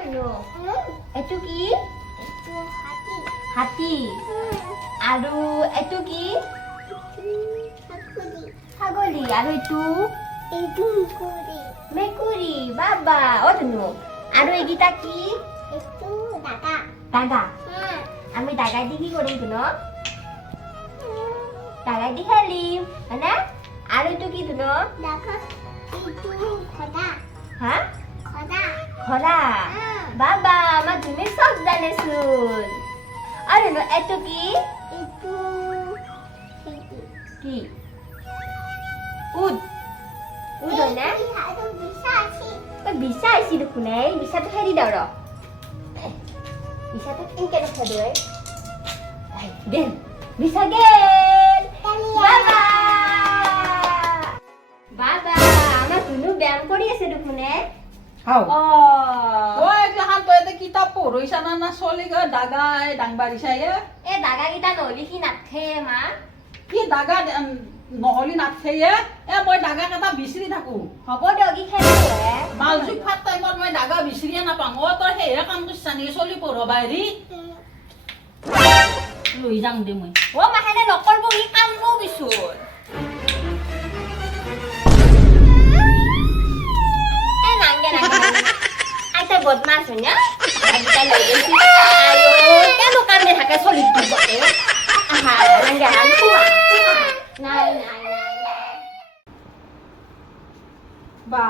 এইটো কি? হাতী। আৰু এইটো কি? ছাগলী। আৰু এইটো মেকুৰী। বাবা অ ধুনু। আৰু এইকেইটা কি? দাগা। আমি দাগাই দি কি কৰিম ধুনু? দাগাই দি খেলিম হয়নে? আৰু এইটো কি ধুনু? হা? ঘোড়া। বাবা আমাৰ ধুনু চব জানেচোন। আৰু ধুনু এইটো কি? কি? উট। উট হয় না? বিছা আহিছি দেখোন এই বিছাটো খেদি দাও ৰ। বিছাটো কেনেকে দেখা দিয়ে? গেল। বিছা গেল। বাবা। বাবা আমাৰ ধুনু ব্যায়াম কৰি আছে দেখোন এ। হাও অ ওই এগলাখান তই এতে কিতাপ পঢ়ইছা না চলি গৈ দাগাই ডাংবাৰিছা এ দাগা কিটা নহলি কি নাথে মা। কি দাগা নহলি নাথে মই দাগা কেইটা বিচাৰি থাকো। হ'ব দিয়ক কি খেলিব হে। মালজুক ফাট টাইমত মই দাগা বিচাৰিয়ে নাপাওঁ। অ তই সেয়ে কাম কৰিছা নেকি চলি পঢ়বা হেৰি লৈ যাম দে মই। অ মাহেনে নকৰব ই কান্দব বিচোন। এ নাংগে আইতা বদমাছ হয় না? আইতা লৈ গৈছি আয়ো কেনো কান্দে থাকে চলিটো বটে। আহা নাংগে নাই। বা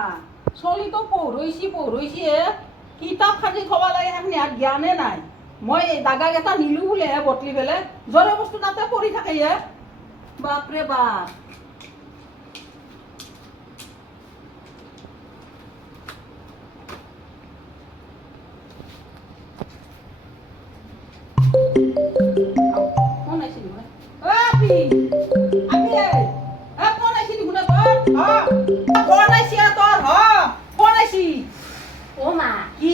চলিতো পঢ়ইছি কিতাপ খাজি থবা লাগে সেইখিনি আর জ্ঞানে নাই। মই দাগা কেইটা নিলো বোলে বটলি পেলে জৰে বস্তু তাতে পৰি থাকে বাপৰে বাপ। ফোন আহিছিল ফোন আহিছিল দেখোন ফোন আহিছি তোর ফোন আহিছি। ও মা কি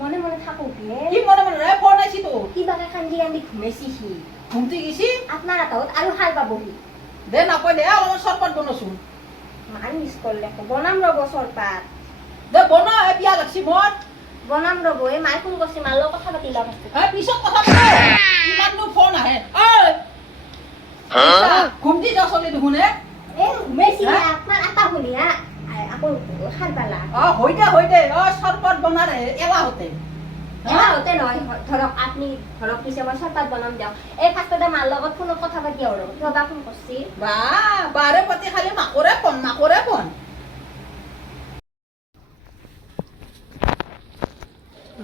মনে মনে থাকো কে কি মনে মনে ফোন আহিছি তো কিবাকে কান্দি কান্দি ঘুমাইছি সি। ঘুমতি গেছি আপনার আতাহত আৰু হাল পাবহি। দে নাপাই দে অলপমান চৰপাত বনাচোন। মান মিছ করলে বনাম রব চরপাত। দে বনা বিয়া লাগছি মত বনাম রব এই মাই ফোন করছি মার লগত কথা পাতি লও পিছত কথা পাতি কিমাননো ফোন আহে ঘুমতি যা চলি দেখোন এ ঘুমাইছি আপনার আতা হলি হা আকৌ হাল পালা হৈ দে চৰপাত বনাৰ এলা হতে হতে নহয় ধৰক আপনি ধৰক পিছে মই চৰপাত বনাম দিয়ক। এই ফাৰ্ষ্টতে মাৰ লগত ফোনত কথা পাতি আৰু কিবা ফোন কৰছি বাৰে পাতি খালি মাকৰে ফোন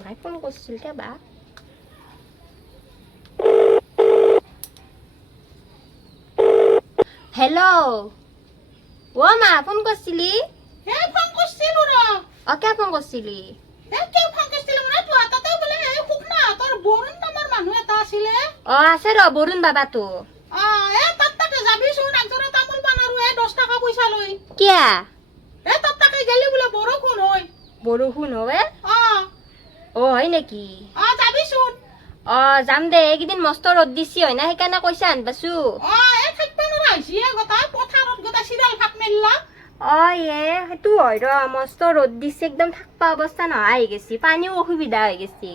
মাই ফোন কৰছিল কেবা হেল্ল' ও মা ফোন কৰছিলি? ফোন কৰিছিলো কে ফোন কৰছিলি? ফোন কৰিছিলো মানে তাতে বোলে খুব না তোৰ বৰুণ নামৰ মানুহ এটা আছিলে আছে ৰ বৰুণ বাবাটো। তাতে যাবিচোন একজনে তামোল পাণ আৰু 10 টকা পইচা লৈ কিয়া তাত তাকে গেলি বোলে বৰষুণ হয়। বৰষুণ হয় হয় নেকি? যাবিচোন যাম দে এইকেইদিন মস্ত ৰ'দ দিছি হয় না সেইকাৰণে কৈছা আনবাছো। থাকিব নোৱাৰা হৈছে গোটাই পথাৰত গোটাই চিৰাল ভাত মেলিলা সেইটো হয় ৰ মস্ত ৰ'দ দিছে একদম থাকবা অৱস্থা নহয় আহি গেছি পানীও অসুবিধা হৈ গেছি।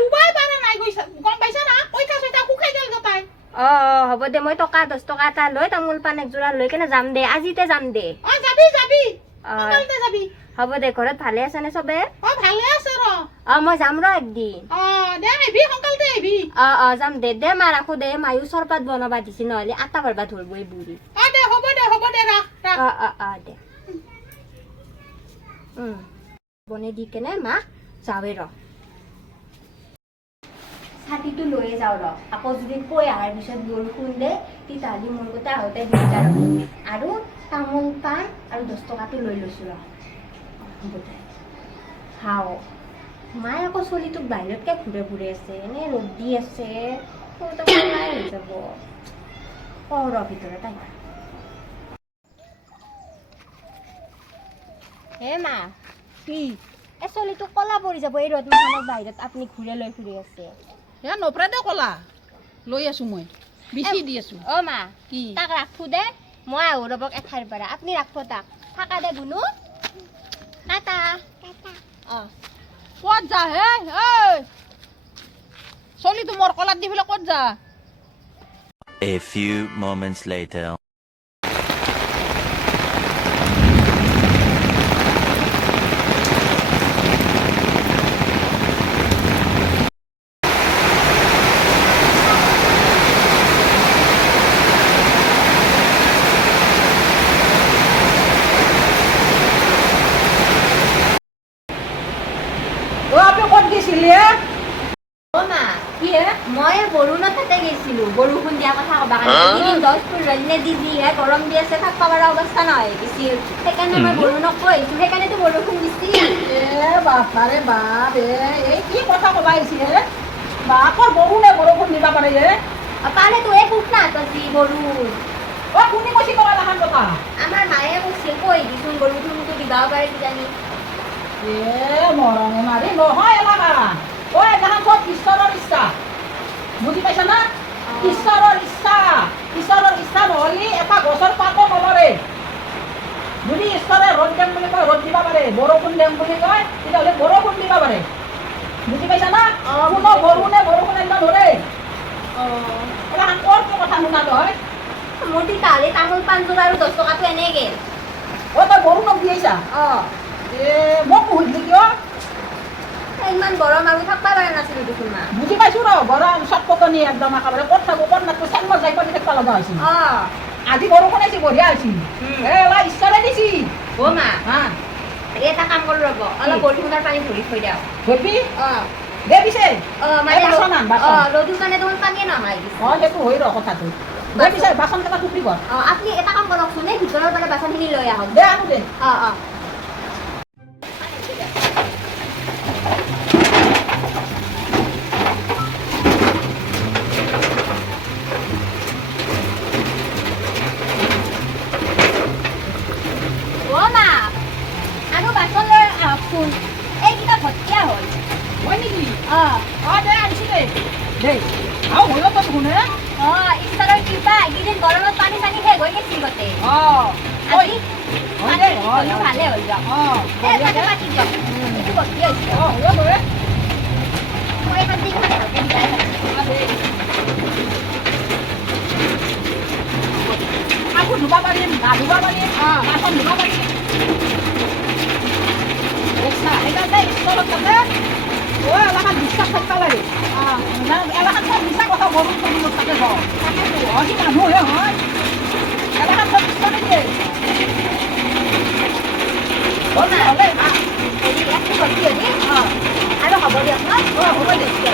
ৰুবাই পাৰা নাই গৈছা গম পাইছা না পইচা চইচা শুকাই গেল গোটাই। হ'ব দে মই টকা 10 টকা এটা লৈ তামোল পাণ একযোৰা লৈ কেনে যাম দে আজিতে যাম দে। যাবি যাবি হ'ব দে ঘৰত ভালে আছে নে চবে? ভালে আছে মই যাম ৰ একদিন। দে আহিবি সোনকালতে আহিবি। যাম দে মা ৰাখো দে মায়ো চৰপাত বনাবা দিছি নহলে আটা ভৰবা ধৰব এই বুঢ়ী। দে হ'ব দে ৰাখ দে বনে দি কেনে মা যাৱে ৰ ছাতিটো লৈয়ে যাওঁ ৰ আকৌ যদি কৈ অহাৰ পিছত বৰষুণ দে তেতিয়াহ'লে মোৰ গোটেই আহোঁতে দিগদাৰ হ'ব। আৰু তামোল পাণ আৰু 10 টকাটো লৈ লৈছোঁ ৰ হ'ব দে হাও মায়ে আকৌ চলিটোক বাহিৰতকে ঘূৰে আছে এনে ৰ'দ দি আছে নাই হৈ যাব ৰ ভিতৰত আহি হে মা কি চলিটো কলা পৰি যাব এই ৰ'দ মাহত বাহিৰত আপুনি ঘূৰে লৈ ফুৰি আছে। নপৰে দে কলা লৈ আছো মই বিচি দি আছো। মা কি তাক ৰাখো দে মই আহো ৰবক এঠাইৰ পৰা আপুনি ৰাখব তাক থাকা দে বুনু টাটা। ক'ত যা হে ঐ চলিটো মোৰ কলাত দি পেলাই ক'ত যা A few moments later. আপনি ক'ত গৈছিলি অ' মা কি হে মই বৰুণৰ তাতে গৈছিলো বৰষুণ দিয়া কথা ক'বা কাৰণে 10 ফুট ৰ'দনে দি যিহে গৰম দি আছে থাকিব পৰা অৱস্থা নহয় গৈছিল সেইকাৰণে মই বৰুণক কৈ আহিছো সেইকাৰণেতো বৰষুণ দিছিল এ বাপাৰে বাপ এই কি কথা ক'বা আহিছে হে বাপৰ বৰুণে বৰষুণ দিবা পাৰে হে পালে তো এক উঠ না তজি বৰষুণ অ কোনে কৈছে ক'বা লাখান কথা আমাৰ মায়ে কৈছিল কৈ দিচোন বৰষুণটো দিবাও পাৰে কিজানি এ মৰমে মাৰি নহয় এলাকা ঐ এলাকা চব ঈশ্বৰৰ ইচ্ছা বুজি পাইছা না ঈশ্বৰৰ ইচ্ছা নহ'লে এটা গছৰ পাতো নলৰে যদি ঈশ্বৰে ৰ'দ দিম বুলি কয় ৰ'দ দিবা পাৰে বৰষুণ দিম বুলি কয় তেতিয়াহ'লে বৰষুণ দিবা পাৰে বুজি পাইছা না কোনো বৰষুণে বৰষুণ আনিব নোৱাৰে এলাকা ক'ৰ কি কথা শুনা তই মোৰ তিতাহ'লে তামোল পাণযোৰ আৰু 10 টকাটো এনেই গেল অ তই বৰষুণক দি আহিছা এ মোক সুধিলি কিয় ইমান গৰম আৰু থাকিব পৰা নাছিলো দেখোন মা বুজি পাইছো ৰ গৰম চটপটনি একদম একেবাৰে ক'ত থাকো ক'ত নাথাকো চেংমত যাই পাতি থাকিব লগা হৈছিল আজি বৰষুণ আহিছে বঢ়িয়া হৈছিল এলা ঈশ্বৰে দিছি অ' মা হা এটা কাম কৰোঁ ৰ'ব অলপ বৰষুণৰ পানী ধৰি থৈ দিয়ক ধৰিবি দে পিছে মানে বাচন আন বাচন ৰ'দৰ কাৰণে দেখোন পানীয়ে নহয় সেইটো হৈ ৰ কথাটো দে পিছে বাচন কেইটা টুকৰি কৰ আপুনি এটা কাম কৰকচোন এই ভিতৰৰ পৰা বাচনখিনি লৈ আহক দে আনো দে অ' মা আৰু বাচন লৈ আহকচোন এইকেইটা ভৰ্তিয়া হ'ল হয় নেকি অঁ দে আনিছো দে দেই আৰু হৈ তই শুনে ঈশ্বৰৰ কৃপা এইকেইদিন গৰমত পানী চানী শেষ হৈ গৈছিল গোটেই আজি পানী হ'লেও ভালে হ'ল দিয়ক তাতে পাতি দিয়ক এইটো ভৰ্তি হৈছে মই এখন দিন ভালকৈ বিচাৰি কাপোৰ ধুব পাৰিম গা ধুব পাৰিম বাচন ধুব পাৰিম সেইকাৰণে ঈশ্বৰৰ তাতে এলাকাত বিশ্বাস থাকিব লাগে এলাকাত চব মিছা কথা বৰষুণ চলি থাকে সি মানুহে হয় এলাকাত চব ঈশ্বৰে দিয়ে আৰু হ'ব দিয়ক ন হ'ব দে